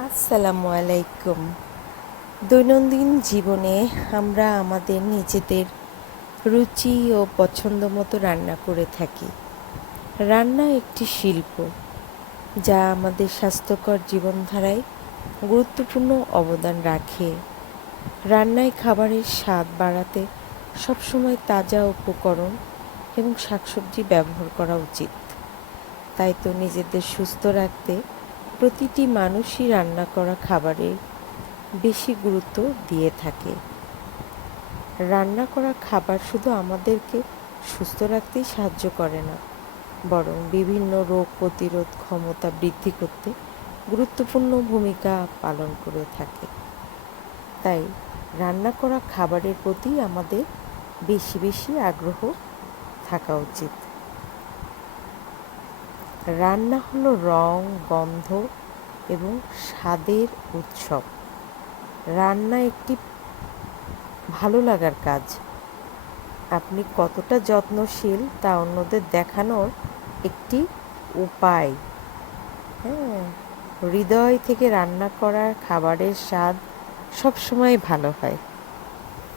আসসালামু আলাইকুম। দৈনন্দিন জীবনে আমরা আমাদের নিজেদের রুচি ও পছন্দ মতো রান্না করে থাকি। রান্না একটি শিল্প, যা আমাদের স্বাস্থ্যকর জীবনধারায় গুরুত্বপূর্ণ অবদান রাখে। রান্নায় খাবারের স্বাদ বাড়াতে সবসময় তাজা উপকরণ এবং শাকসবজি ব্যবহার করা উচিত। তাই তো নিজেদের সুস্থ রাখতে প্রতিটি মানুষই রান্না করা খাবারে বেশি গুরুত্ব দিয়ে থাকে। রান্না করা খাবার শুধু আমাদেরকে সুস্থ রাখতেই সাহায্য করে না, বরং বিভিন্ন রোগ প্রতিরোধ ক্ষমতা বৃদ্ধি করতে গুরুত্বপূর্ণ ভূমিকা পালন করে থাকে। তাই রান্না করা খাবারের প্রতি আমাদের বেশি বেশি আগ্রহ থাকা উচিত। রান্না হলো রং, গন্ধ এবং স্বাদের উৎসব। রান্না একটি ভালো লাগার কাজ। আপনি কতটা যত্নশীল তা অন্যদের দেখানোর একটি উপায়। হ্যাঁ হৃদয় থেকে রান্না করার খাবারের স্বাদ সবসময় ভালো হয়।